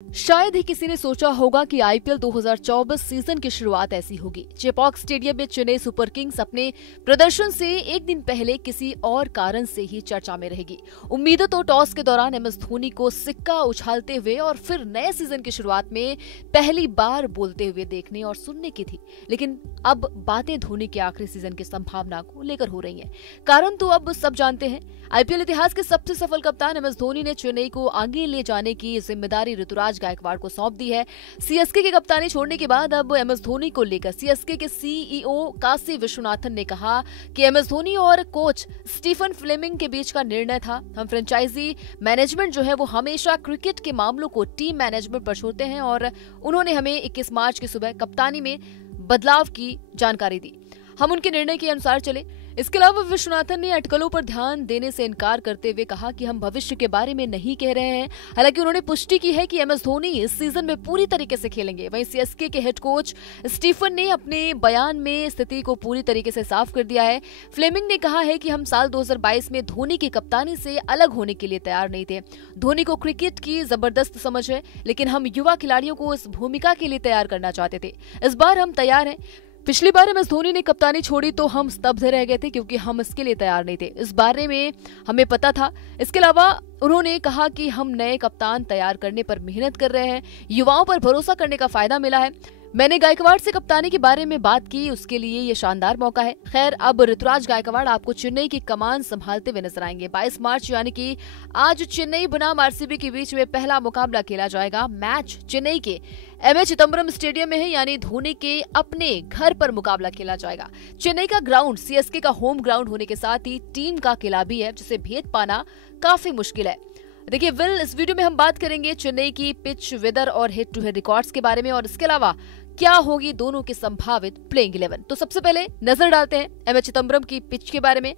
शायद ही किसी ने सोचा होगा कि आईपीएल 2024 सीजन की शुरुआत ऐसी होगी। चेपॉक स्टेडियम में चेन्नई सुपर किंग्स अपने प्रदर्शन से एक दिन पहले किसी और कारण से ही चर्चा में रहेगी। उम्मीदें तो टॉस के दौरान एमएस धोनी को सिक्का उछालते हुए और फिर नए सीजन की शुरुआत में पहली बार बोलते हुए देखने और सुनने की थी, लेकिन अब बातें धोनी के आखिरी सीजन की संभावना को लेकर हो रही हैं। कारण तो अब सब जानते हैं। आईपीएल इतिहास के सबसे सफल कप्तान एमएस धोनी ने चेन्नई को आगे ले जाने की जिम्मेदारी ऋतुराज गायकवाड़ को सौंप दी है। सीएसके की कप्तानी छोड़ने के बाद अब एमएस धोनी को लेकर सीएसके के सीईओ काशी विश्वनाथन ने कहा कि एमएस धोनी और कोच स्टीफन फ्लेमिंग के बीच का निर्णय था। हम फ्रेंचाइजी मैनेजमेंट जो है वो हमेशा क्रिकेट के मामलों को टीम मैनेजमेंट पर छोड़ते हैं और उन्होंने हमें 21 मार्च की सुबह कप्तानी में बदलाव की जानकारी दी। हम उनके निर्णय के अनुसार चले। इसके अलावा विश्वनाथन ने अटकलों पर ध्यान देने से इनकार करते हुए कहा कि हम भविष्य के बारे में नहीं कह रहे हैं। हालांकि उन्होंने पुष्टि की है कि एमएस धोनी इस सीजन में पूरी तरीके से खेलेंगे। वहीं सीएसके के हेड कोच स्टीफन ने अपने बयान में स्थिति को पूरी तरीके से साफ कर दिया है। फ्लेमिंग ने कहा है कि हम साल 2022 में धोनी की कप्तानी से अलग होने के लिए तैयार नहीं थे। धोनी को क्रिकेट की जबरदस्त समझ है, लेकिन हम युवा खिलाड़ियों को इस भूमिका के लिए तैयार करना चाहते थे। इस बार हम तैयार हैं। पिछली बार एमएस धोनी ने कप्तानी छोड़ी तो हम स्तब्ध रह गए थे क्योंकि हम इसके लिए तैयार नहीं थे। इस बारे में हमें पता था। इसके अलावा उन्होंने कहा कि हम नए कप्तान तैयार करने पर मेहनत कर रहे हैं। युवाओं पर भरोसा करने का फायदा मिला है। मैंने गायकवाड़ से कप्तानी के बारे में बात की, उसके लिए ये शानदार मौका है। खैर, अब ऋतुराज गायकवाड़ आपको चेन्नई की कमान संभालते हुए नजर आएंगे। 22 मार्च यानी कि आज चेन्नई बनाम आरसीबी के बीच में पहला मुकाबला खेला जाएगा। मैच चेन्नई के एमए चिदंबरम स्टेडियम में है, यानी धोनी के अपने घर पर मुकाबला खेला जाएगा। चेन्नई का ग्राउंड सीएसके का होम ग्राउंड होने के साथ ही टीम का किला भी है, जिसे भेद पाना काफी मुश्किल है। देखिए इस वीडियो में हम बात करेंगे चेन्नई की पिच, वेदर और हेड टू हेड रिकॉर्ड्स के बारे में और इसके अलावा क्या होगी दोनों की संभावित प्लेइंग 11। तो सबसे पहले नजर डालते हैं एमए चिदंबरम की पिच के बारे में।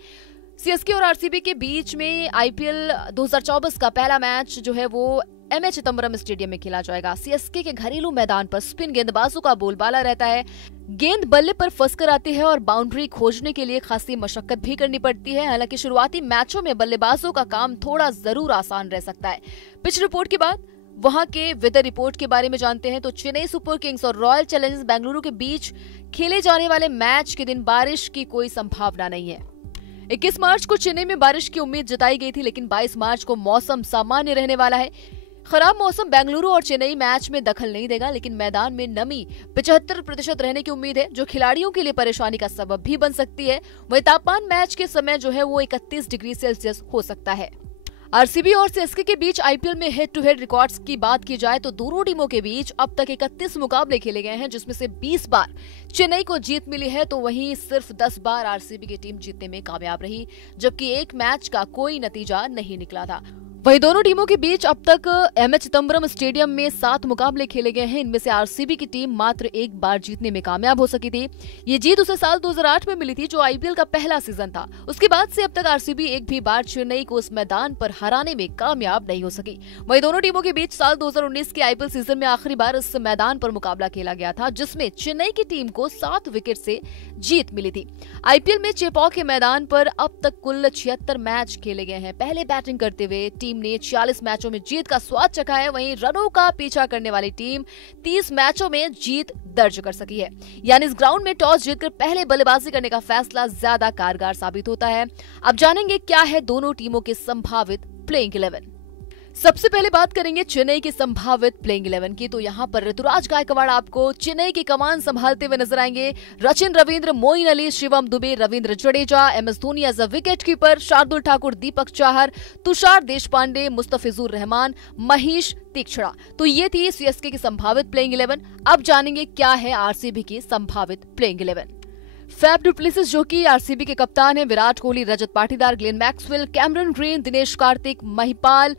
सीएसके और आरसीबी के बीच में आईपीएल 2024 का पहला मैच जो है वो एमए चिदंबरम स्टेडियम में खेला जाएगा। सीएसके के घरेलू मैदान पर स्पिन गेंदबाजों का बोलबाला रहता है। गेंद बल्ले पर फंसकर आती है और बाउंड्री खोजने के लिए खासी मशक्कत भी करनी पड़ती है। हालांकि शुरुआती मैचों में बल्लेबाजों का काम थोड़ा जरूर आसान रह सकता है। पिच रिपोर्ट के बाद वहां के वेदर रिपोर्ट के बारे में जानते हैं। तो चेन्नई सुपर किंग्स और रॉयल चैलेंजर्स बेंगलुरु के बीच खेले जाने वाले मैच के दिन बारिश की कोई संभावना नहीं है। 21 मार्च को चेन्नई में बारिश की उम्मीद जताई गई थी, लेकिन 22 मार्च को मौसम सामान्य रहने वाला है। खराब मौसम बेंगलुरु और चेन्नई मैच में दखल नहीं देगा, लेकिन मैदान में नमी 75% रहने की उम्मीद है, जो खिलाड़ियों के लिए परेशानी का सबब भी बन सकती है। वहीं तापमान मैच के समय जो है वो 31 डिग्री सेल्सियस हो सकता है। आरसीबी और सीएसके के बीच आईपीएल में हेड टू हेड रिकॉर्ड्स की बात की जाए तो दोनों टीमों के बीच अब तक 31 मुकाबले खेले गए हैं, जिसमें से 20 बार चेन्नई को जीत मिली है, तो वहीं सिर्फ 10 बार आरसीबी की टीम जीतने में कामयाब रही, जबकि एक मैच का कोई नतीजा नहीं निकला था। वहीं दोनों टीमों के बीच अब तक एमए चिदंबरम स्टेडियम में 7 मुकाबले खेले गए हैं। इनमें से आरसीबी की टीम मात्र एक बार जीतने में कामयाब हो सकी थी। ये जीत उसे साल 2008 में मिली थी, जो आईपीएल का पहला सीजन था। उसके बाद से अब तक आरसीबी एक भी बार चेन्नई को उस मैदान पर हराने में कामयाब नहीं हो सकी। वहीं दोनों टीमों के बीच साल 2019 के आईपीएल सीजन में आखिरी बार इस मैदान पर मुकाबला खेला गया था, जिसमें चेन्नई की टीम को 7 विकेट से जीत मिली थी। आईपीएल में चेपॉक के मैदान पर अब तक कुल 76 मैच खेले गए हैं। पहले बैटिंग करते हुए टीम ने 46 मैचों में जीत का स्वाद चखा है। वहीं रनों का पीछा करने वाली टीम 30 मैचों में जीत दर्ज कर सकी है। यानी इस ग्राउंड में टॉस जीतकर पहले बल्लेबाजी करने का फैसला ज्यादा कारगर साबित होता है। अब जानेंगे क्या है दोनों टीमों के संभावित प्लेइंग 11। सबसे पहले बात करेंगे चेन्नई की संभावित प्लेइंग 11 की। तो यहाँ पर ऋतुराज गायकवाड़ आपको चेन्नई की कमान संभालते हुए नजर आएंगे। Sachin, Ravindra, Moeen Ali, Shivam Dube, Ravindra Jadeja, MS Dhoni as a wicket keeper, Shardul Thakur, Deepak Chahar, Tushar Deshpande, Mustafizur Rahman, Maheesh Theekshana. तो ये थी सीएसके की संभावित प्लेइंग 11। अब जानेंगे क्या है आरसीबी की संभावित प्लेइंग 11। फैफ डु प्लेसिस जो कि आरसीबी के कप्तान है, Virat Kohli, Rajat Patidar, Glenn Maxwell, Cameron Green, Dinesh Karthik, Mahipal,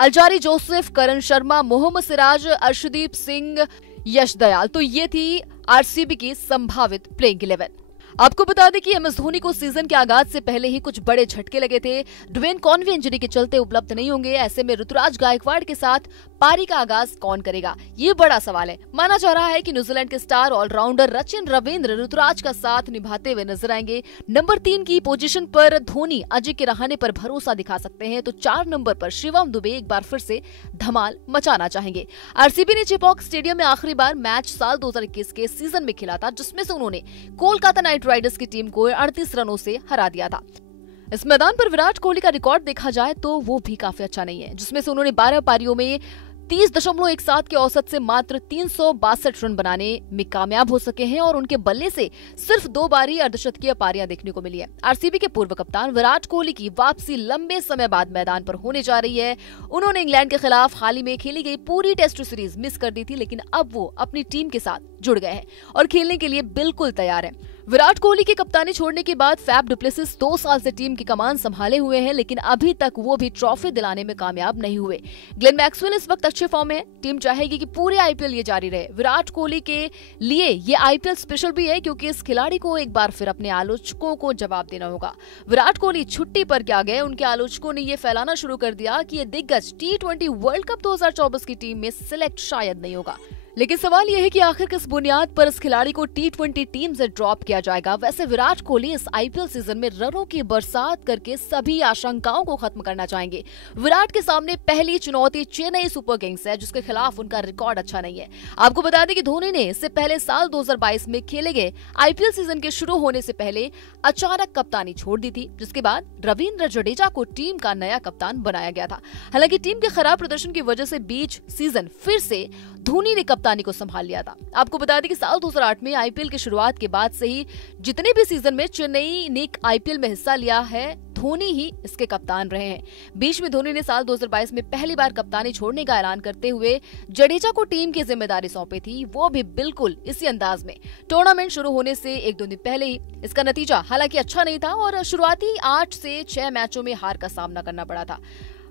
Alzarri Joseph, Karn Sharma, Mohammed Siraj, Arshdeep Singh, Yash Dayal. तो ये थी आरसीबी की संभावित प्लेइंग 11। आपको बता दें कि एमएस धोनी को सीजन के आगाज से पहले ही कुछ बड़े झटके लगे थे। ड्वेन कॉनवे इंजरी के चलते उपलब्ध नहीं होंगे। ऐसे में ऋतुराज गायकवाड़ के साथ पारी का आगाज कौन करेगा, ये बड़ा सवाल है। माना जा रहा है कि न्यूजीलैंड के स्टार ऑलराउंडर रचिन रवींद्र ऋतुराज का साथ निभाते हुए नजर आएंगे। नंबर 3 की पोजीशन पर धोनी अजय के रहाणे पर भरोसा दिखा सकते हैं, तो 4 नंबर पर शिवम दुबे एक बार फिर से धमाल मचाना चाहेंगे। आरसीबी ने चेपॉक स्टेडियम में आखिरी बार मैच साल 2021 के सीजन में खेला था, जिसमें से उन्होंने कोलकाता नाइट राइडर्स की टीम को 38 रनों से हरा दिया था। इस मैदान पर विराट कोहली का रिकॉर्ड देखा जाए तो वो भी काफी अच्छा नहीं है, जिसमें से उन्होंने 12 पारियों में 30.17 के औसत से मात्र 362 रन बनाने में कामयाब हो सके हैं और उनके बल्ले से सिर्फ 2 बार ही अर्धशतकीय पारियां देखने को मिली है। आरसीबी के पूर्व कप्तान विराट कोहली की वापसी लंबे समय बाद मैदान पर होने जा रही है। उन्होंने इंग्लैंड के खिलाफ हाल ही में खेली गई पूरी टेस्ट सीरीज मिस कर दी थी, लेकिन अब वो अपनी टीम के साथ जुड़ गए हैं और खेलने के लिए बिल्कुल तैयार हैं। विराट कोहली की कप्तानी छोड़ने के बाद फैफ डुप्लेसिस 2 साल से टीम की कमान संभाले हुए हैं, लेकिन अभी तक वो भी ट्रॉफी दिलाने में कामयाब नहीं हुए। ग्लेन मैक्सवेल इस वक्त अच्छे फॉर्म में है। टीम चाहेगी कि पूरे आईपीएल ये जारी रहे। विराट कोहली के लिए ये आईपीएल स्पेशल भी है, क्योंकि इस खिलाड़ी को एक बार फिर अपने आलोचकों को जवाब देना होगा। विराट कोहली छुट्टी पर क्या गए, उनके आलोचकों ने ये फैलाना शुरू कर दिया कि ये दिग्गज T20 वर्ल्ड कप 2024 की टीम में सिलेक्ट शायद नहीं होगा। लेकिन सवाल यह है कि आखिर किस बुनियाद पर इस खिलाड़ी को T20 टीम से ड्रॉप किया जाएगा। वैसे विराट कोहली इस आईपीएल सीजन में रनों की बरसात करके सभी आशंकाओं को खत्म करना चाहेंगे। विराट के सामने पहली चुनौती चेन्नई सुपर किंग्स है, जिसके खिलाफ उनका रिकॉर्ड अच्छा नहीं है। आपको बता दें कि धोनी ने इससे पहले साल 2022 में खेले गए आईपीएल सीजन के शुरू होने से पहले अचानक कप्तानी छोड़ दी थी, जिसके बाद रवींद्र जडेजा को टीम का नया कप्तान बनाया गया था। हालांकि टीम के खराब प्रदर्शन की वजह से बीच सीजन फिर से धोनी ने कप्तानी को संभाल लिया था। आपको बता दें कि साल 2008 में आईपीएल की शुरुआत के बाद से ही जितने भी सीजन में चेन्नई ने आईपीएल में हिस्सा लिया है, धोनी ही इसके कप्तान रहे हैं। बीच में धोनी ने साल 2022 में पहली बार कप्तानी छोड़ने का ऐलान करते हुए जडेजा को टीम की जिम्मेदारी सौंपी थी, वो भी बिल्कुल इसी अंदाज में। टूर्नामेंट शुरू होने से 1-2 दिन पहले ही। इसका नतीजा हालांकि अच्छा नहीं था और शुरुआती 8 से 6 मैचों में हार का सामना करना पड़ा था।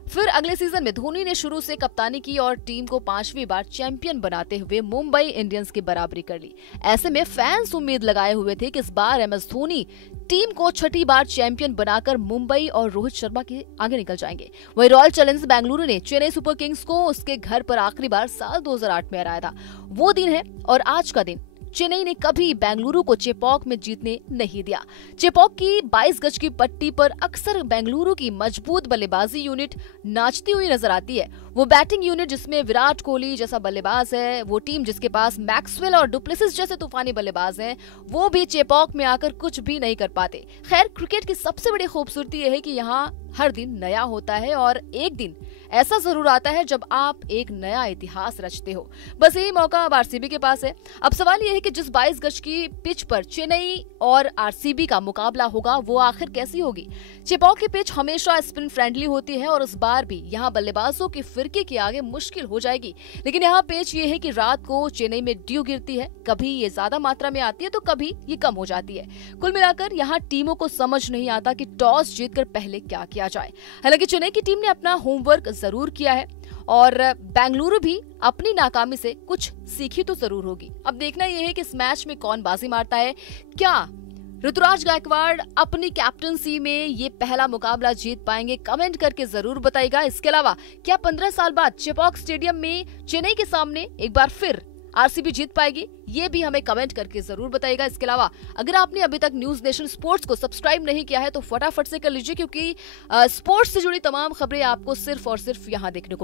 फिर अगले सीजन में धोनी ने शुरू से कप्तानी की और टीम को 5वीं बार चैंपियन बनाते हुए मुंबई इंडियंस की बराबरी कर ली। ऐसे में फैंस उम्मीद लगाए हुए थे कि इस बार एमएस धोनी टीम को 6ठी बार चैंपियन बनाकर मुंबई और रोहित शर्मा के आगे निकल जाएंगे। वहीं रॉयल चैलेंजर्स बेंगलुरु ने चेन्नई सुपर किंग्स को उसके घर पर आखिरी बार साल 2008 में हराया था। वो दिन है और आज का दिन। चेन्नई ने कभी बेंगलुरु को चेपॉक में जीतने नहीं दिया। चेपॉक की 22 गज की पट्टी पर अक्सर बेंगलुरु की मजबूत बल्लेबाजी यूनिट नाचती हुई नजर आती है। वो बैटिंग यूनिट जिसमें विराट कोहली जैसा बल्लेबाज है, वो टीम जिसके पास मैक्सवेल और डुप्लेसिस जैसे तूफानी बल्लेबाज हैं, वो भी चेपॉक में आकर कुछ भी नहीं कर पाते। खैर, क्रिकेट की सबसे बड़ी खूबसूरती यह है कि यहाँ हर दिन नया होता है और एक दिन ऐसा जरूर आता है जब आप एक नया इतिहास रचते हो। बस यही मौका अब आरसीबी के पास है। अब सवाल यह है कि जिस 22 गज की पिच पर चेन्नई और आरसीबी का मुकाबला होगा, वो आखिर कैसी होगी। चेपॉक की पिच हमेशा स्पिन फ्रेंडली होती है और इस बार भी यहाँ बल्लेबाजों के फिरके के आगे मुश्किल हो जाएगी। लेकिन यहाँ पेच ये है कि रात को चेन्नई में ड्यू गिरती है, कभी ये ज्यादा मात्रा में आती है तो कभी ये कम हो जाती है। कुल मिलाकर यहाँ टीमों को समझ नहीं आता कि टॉस जीतकर पहले क्या किया जाए। हालांकि चेन्नई की टीम ने अपना होमवर्क जरूर किया है और बेंगलुरु भी अपनी नाकामी से कुछ सीखी तो जरूर होगी। अब देखना यह है कि इस मैच में कौन बाजी मारता है। क्या ऋतुराज गायकवाड़ अपनी कैप्टनसी में ये पहला मुकाबला जीत पाएंगे? कमेंट करके जरूर बताइएगा। इसके अलावा क्या 15 साल बाद चेपॉक स्टेडियम में चेन्नई के सामने एक बार फिर आरसीबी जीत पाएगी? ये भी हमें कमेंट करके जरूर बताइएगा। इसके अलावा अगर आपने अभी तक न्यूज नेशन स्पोर्ट्स को सब्सक्राइब नहीं किया है तो फटाफट से कर लीजिए, क्योंकि स्पोर्ट्स से जुड़ी तमाम खबरें आपको सिर्फ और सिर्फ यहाँ देखने को